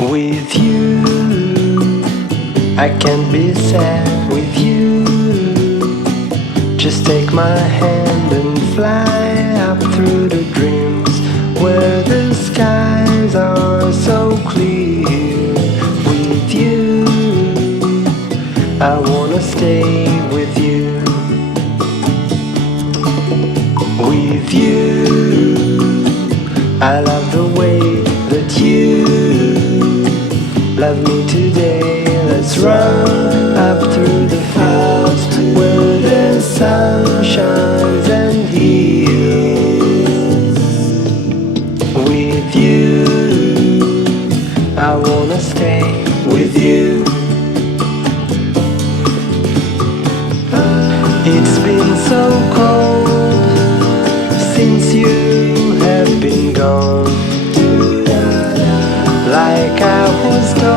With you, I can't be sad with you. Just take my hand and fly up through the dreams where the skies are so clear. With you, I wanna stay with you. With you, I love the way that you love me today. Let's run up through the fields where the sun shines and heals. With you, I wanna stay with you. It's been so cold since you have been gone, like I was gone